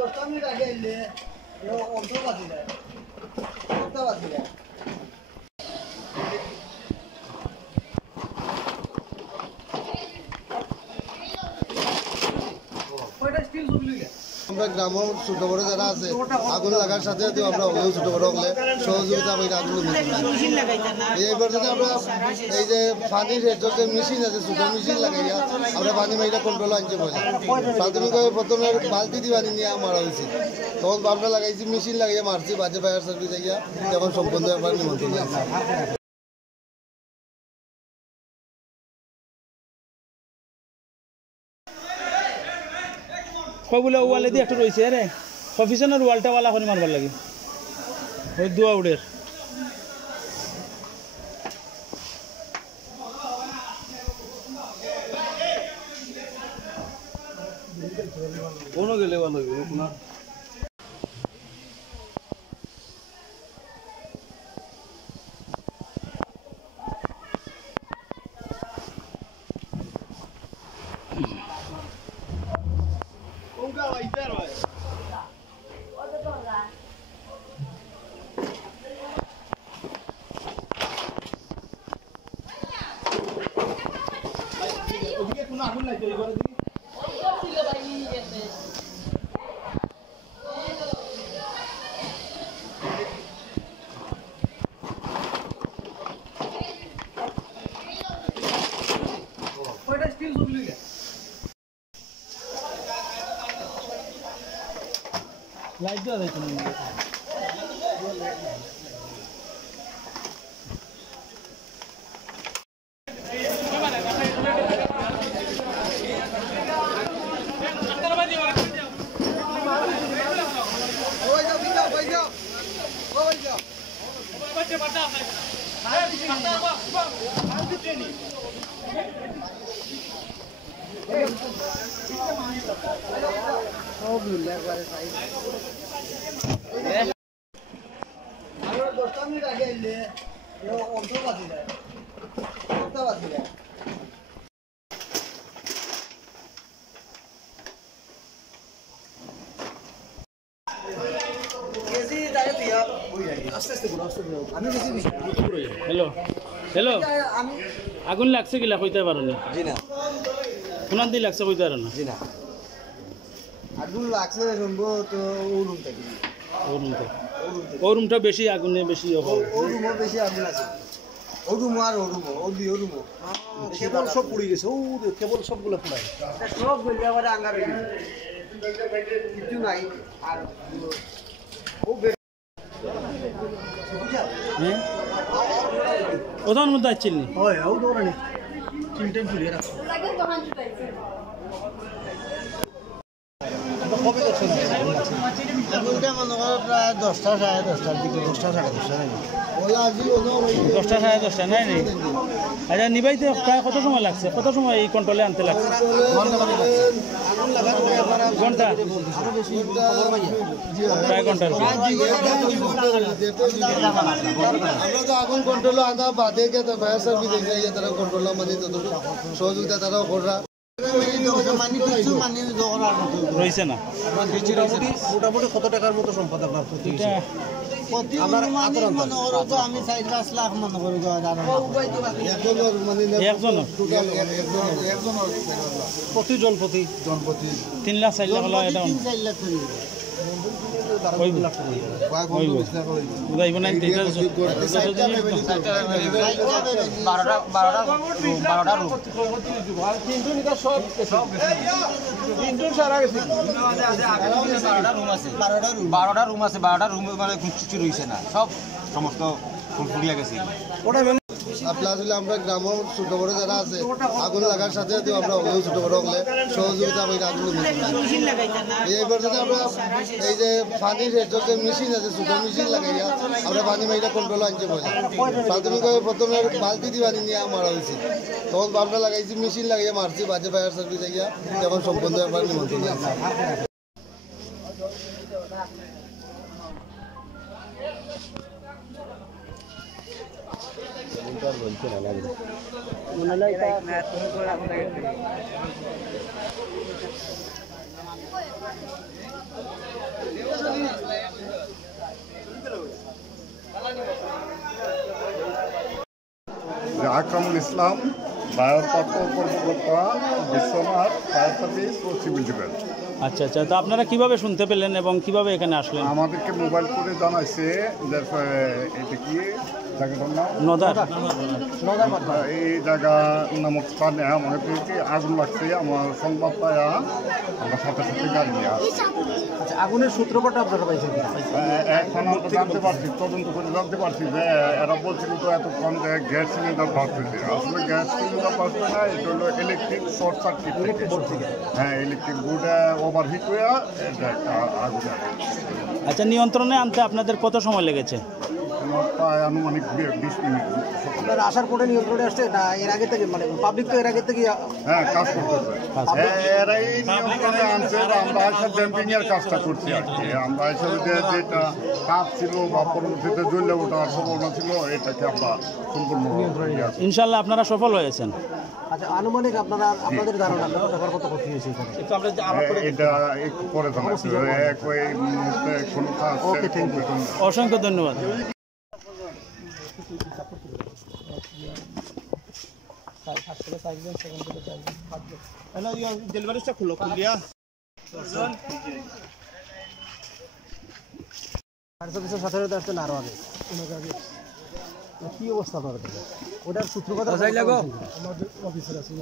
10 minute আগে এলে অর্ধ বাজি যায় অর্ধ বাজি যায় আমরা গ্রাম ছোট বড় যারা আছে আগুন লাগার সাথে সাথে আমরা ছোট বড় হলে সহযোগিতা পাই আগুন এইবার যদি আমরা এই যে পানির যে মেশিন আছে ছোট মেশিন লাগাইয়া আমরা পানি মাইটা কন্ট্রোল আনতে পারি প্রাথমিকভাবে প্রথমে বালতি দিয়ে পানি নিয়ে মারা হয়েছে তখন আমরা লাগাইছি মেশিন লাগাইয়া মারছি বাজে ফায়ার সার্ভিস আইয়া এখন সম্পন্ন ব্যাপার নিমন্ত্রণ আছে কইগুলো ওয়ালে দিয়ে একটা রয়েছে রে অফিসনের ওয়ালটা ওয়ালা করে মারবার লাগে ওই দুয়া উড়ের কোনো গেলে ভালো হবে না লাইট দেওয়া যাইতো না দশটা মিনিট আগে এলে অর্ধ বাজি যায় অর্ধ বাজি যায় হ্যালো হ্যালো আগুন লাগছে কিলা কইতে পারো না জি না কোন দিন লাগছে কইতে পারো না জি না আগুন লাগছে শুনবো তো ও রুম থেকে ও রুমটা বেশি আগুনে বেশি ও রুমও বেশি আগুন আছে ও রুম আর ও রুম ও দুই রুম কেবল সব পুড়ে গেছে ও কেবল সবগুলো পুড়ায় সব বললে আবার আঙ্গার হয়ে গেছে কিছু নাই আর ও হ্যাঁ ওদের মধ্যে আসছিল নি হয় ও দৌড়ানি চিনটেন পুড়িয়ে রাখো আগুনটা মনে করো প্রায় 10টা সাড়ে 10টার দিকে 10টা সাড়ে 10টা নাকি 10টা সাড়ে 10টা নাই রে আচ্ছা নিবাইতে প্রায় কত সময় লাগছে কত সময় এই কন্ট্রোলে আনতে লাগছে ঘন্টা প্রায় ঘন্টা আমরা তো আগুন কন্ট্রোল আনা বাদে গিয়ে ফায়ার সার্ভিস এসে তারা কন্ট্রোল মানে সহযোগিতা তারাও করা রয়েছে না মোটামুটি কত টাকার মতো সম্পদ আপনার আমি 4-5 লাখ মনে করি প্রতিজন প্রতি 3 লাখ 4 লাখ হলো এটা বুঝাইব না বারোটা রুম আছে 12টা রুম মানে কিছু রয়েছে না সব সমস্ত ফুলফুলিয়া গেছে প্লাস হলে আমরা গ্রাম ছোট বড় যারা আছে আগুন লাগার সাথে সাথে আমরা ছোট বড় হলে সহযোগিতা পাই আগুন এইবার যদি আমরা এই যে পানির যে মেশিন আছে ছোট মেশিন লাগাইয়া আমরা পানি মাইটা কন্ট্রোল আনতে পারি প্রাথমিকভাবে প্রথমে বালতি দিয়ে পানি নিয়ে মারা হয়েছে তখন আমরা লাগাইছি মেশিন লাগাইয়া মারছি বাজে ফায়ার সার্ভিস আইয়া এখন সম্পন্ন ব্যাপার নিমন্ত্রণ আছে বলছে না আকরামুল ইসলাম, ভারপ্রাপ্ত কর্মকর্তা, বিশ্বনাথ ফায়ার সার্ভিস ও সিভিল ডিফেন্স। আচ্ছা আচ্ছা, তো আপনারা কিভাবে শুনতে পেলেন এবং কিভাবে এখানে আসলেন? আমাদেরকে মোবাইল করে জানাইছে যে এটা কি জায়গাটার নাম নদার। এই জায়গা নামক স্থানে আমাদেরকে আগুন লাগছে। আমার সংবাদ পায়া আমরা সাথে সাথে গাড়ি নিয়ে আসছি। আচ্ছা, আগুনের সূত্রপাত আপনারা পাইছেন কিনা? এখন আমরা জানতে পারছি, তদন্ত করে জানতে পারছি যে এরা বলছিল তো এতক্ষণ যে গ্যাস সিলিন্ডার বাঁচতেছে। আসলে গ্যাস সিলিন্ডার বাঁচবে না, এটা হলো ইলেকট্রিক শর্ট সার্কিট থেকে। হ্যাঁ, ইলেকট্রিক বোর্ডে ওভারহিট হয়ে এটা একটা আগুন। আচ্ছা, নিয়ন্ত্রণে আনতে আপনাদের কত সময় লেগেছে? প্রায় আনুমানিক 20 মিনিট। আপনারা আসার পরে নিয়ন্ত্রণে আসছে না এর আগে থেকে, মানে পাবলিক তো এর আগে থেকে? হ্যাঁ, কাজ করতেছে। এরাই নিয়ন্ত্রণে আনছে। আমরা এসে ড্যাম্পিং এর কাজটা করছি আর কি। আমরা এসে যেটা কাজ ছিল বা পরবর্তীতে জ্বলে ওঠার সম্ভাবনা ছিল, এটাকে আমরা সম্পূর্ণ নিয়ন্ত্রণে আছি। ইনশাল্লাহ আপনারা সফল হয়েছেন। আচ্ছা, আনুমানিক আপনাদের ধারণা টাকার কত ক্ষতি হয়েছে এখানে? এটা একটু পরে জানাচ্ছি। এই মুহূর্তে কোনো কাজ। ওকে, থ্যাংক ইউ। অসংখ্য ধন্যবাদ। ফায়ার সার্ভিসের সাথে সাথে আসছেন আরো আগে। কি অবস্থা আপনাদের? ওটার সূত্রপাত আমাদের অফিসার আছে।